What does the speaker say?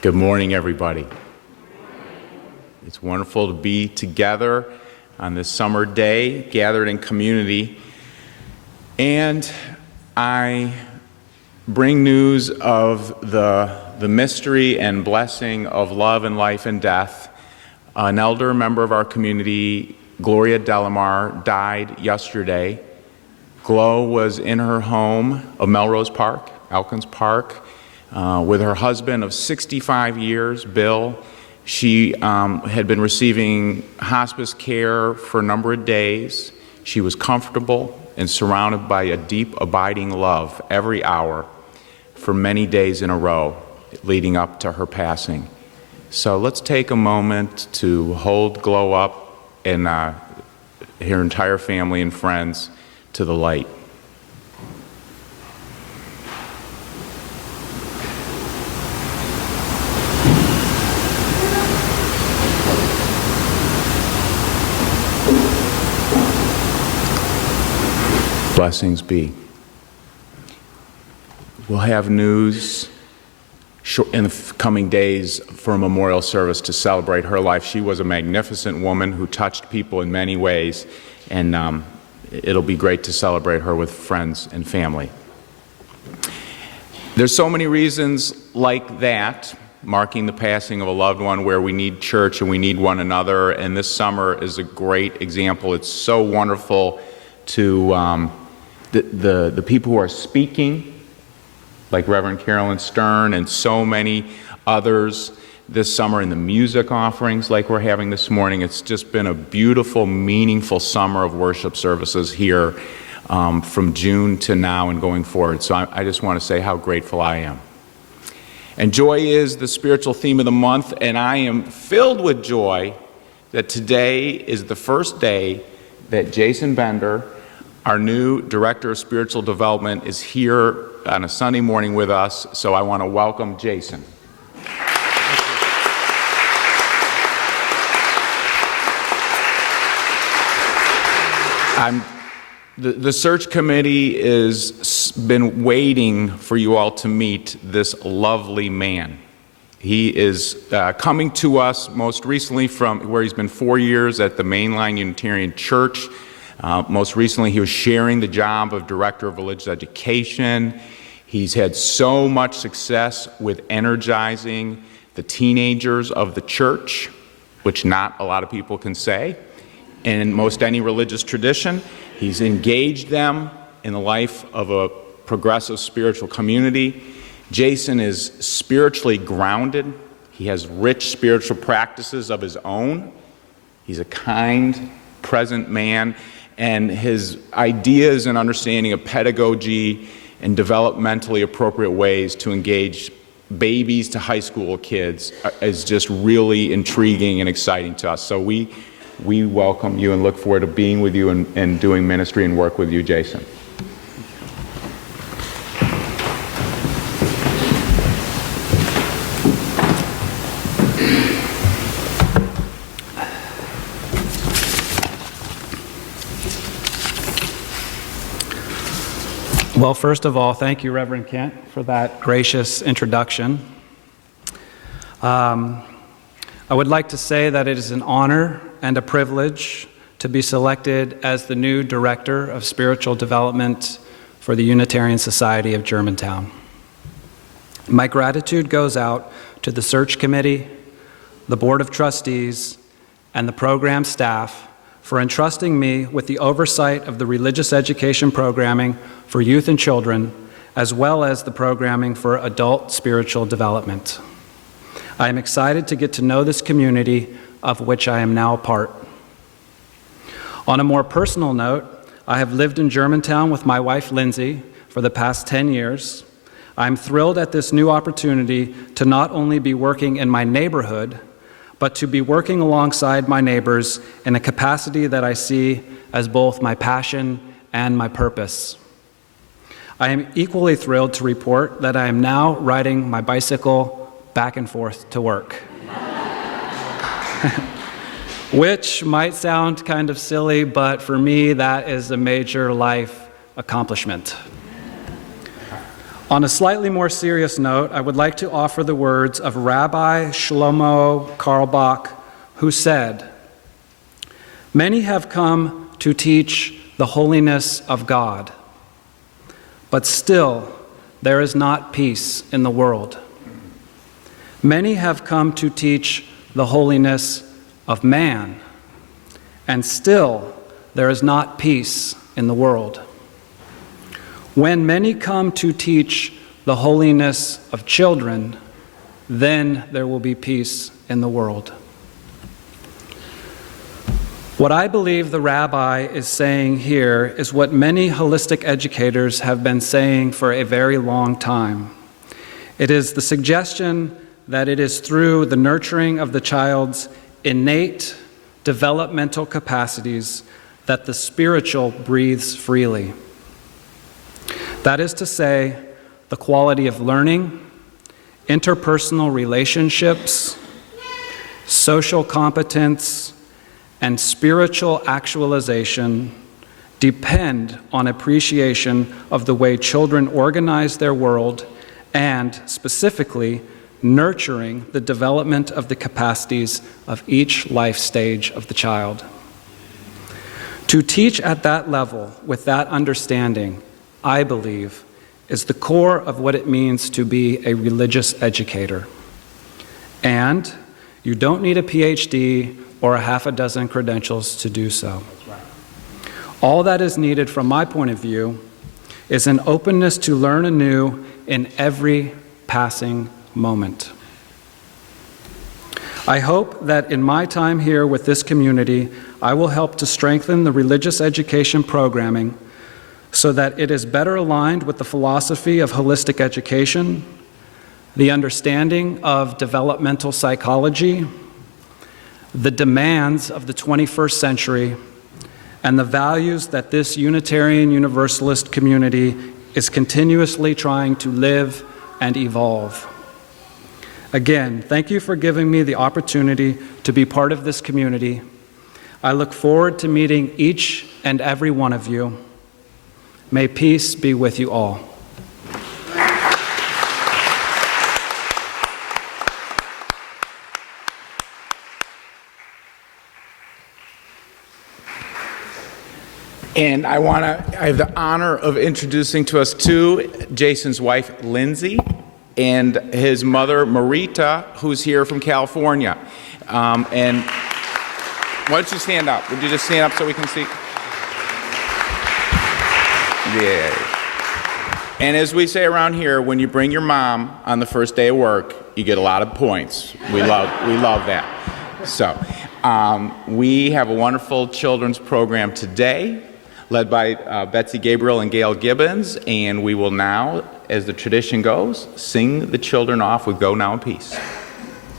Good morning, everybody. It's wonderful to be together on this summer day, gathered in community. And I bring news of the mystery and blessing of love and life and death. An elder member of our community, Gloria Delamar, died yesterday. Glo was in her home of Melrose Park, Elkins Park, with her husband of 65 years, Bill. She had been receiving hospice care for a number of days. She was comfortable and surrounded by a deep, abiding love every hour for many days in a row leading up to her passing. So let's take a moment to hold Glo up and her entire family and friends to the light. Blessings be. We'll have news in the coming days for a memorial service to celebrate her life. She was a magnificent woman who touched people in many ways, and it'll be great to celebrate her with friends and family. There's so many reasons like that, marking the passing of a loved one, where we need church and we need one another, and this summer is a great example. It's so wonderful to the people who are speaking, like Reverend Carolyn Stern and so many others this summer, in the music offerings like we're having this morning. It's just been a beautiful, meaningful summer of worship services here from June to now and going forward. So I just want to say how grateful I am. And joy is the spiritual theme of the month, and I am filled with joy that today is the first day that Jason Bender, our new Director of Spiritual Development, is here on a Sunday morning with us, so I want to welcome Jason. The search committee has been waiting for you all to meet this lovely man. He is coming to us most recently from where he's been 4 years at the Mainline Unitarian Church. Most recently, he was sharing the job of Director of Religious Education. He's had so much success with energizing the teenagers of the church, which not a lot of people can say. And in most any religious tradition, he's engaged them in the life of a progressive spiritual community. Jason is spiritually grounded. He has rich spiritual practices of his own. He's a kind, present man. And his ideas and understanding of pedagogy and developmentally appropriate ways to engage babies to high school kids is just really intriguing and exciting to us. So we welcome you and look forward to being with you and doing ministry and work with you, Jason. Well, first of all, thank you, Reverend Kent, for that gracious introduction. I would like to say that it is an honor and a privilege to be selected as the new Director of Spiritual Development for the Unitarian Society of Germantown. My gratitude goes out to the Search Committee, the Board of Trustees, and the program staff for entrusting me with the oversight of the religious education programming for youth and children, as well as the programming for adult spiritual development. I am excited to get to know this community of which I am now a part. On a more personal note, I have lived in Germantown with my wife, Lindsay, for the past 10 years. I'm thrilled at this new opportunity to not only be working in my neighborhood, but to be working alongside my neighbors in a capacity that I see as both my passion and my purpose. I am equally thrilled to report that I am now riding my bicycle back and forth to work. Which might sound kind of silly, but for me, that is a major life accomplishment. On a slightly more serious note, I would like to offer the words of Rabbi Shlomo Carlebach, who said, "Many have come to teach the holiness of God, but still there is not peace in the world. Many have come to teach the holiness of man, and still there is not peace in the world. When many come to teach the holiness of children, then there will be peace in the world." What I believe the rabbi is saying here is what many holistic educators have been saying for a very long time. It is the suggestion that it is through the nurturing of the child's innate developmental capacities that the spiritual breathes freely. That is to say, the quality of learning, interpersonal relationships, social competence, and spiritual actualization depend on appreciation of the way children organize their world and, specifically, nurturing the development of the capacities of each life stage of the child. To teach at that level with that understanding, I believe, is the core of what it means to be a religious educator. And you don't need a PhD or a half a dozen credentials to do so. All that is needed from my point of view is an openness to learn anew in every passing moment. I hope that in my time here with this community, I will help to strengthen the religious education programming so that it is better aligned with the philosophy of holistic education, the understanding of developmental psychology, the demands of the 21st century, and the values that this Unitarian Universalist community is continuously trying to live and evolve. Again, thank you for giving me the opportunity to be part of this community. I look forward to meeting each and every one of you. May peace be with you all. And I have the honor of introducing to us too Jason's wife, Lindsay, and his mother, Marita, who's here from California. And why don't you stand up? Would you just stand up so we can see? Yeah. And as we say around here, when you bring your mom on the first day of work, you get a lot of points. We love that. So we have a wonderful children's program today, led by Betsy Gabriel and Gail Gibbons, and we will now, as the tradition goes, sing the children off with Go Now in Peace.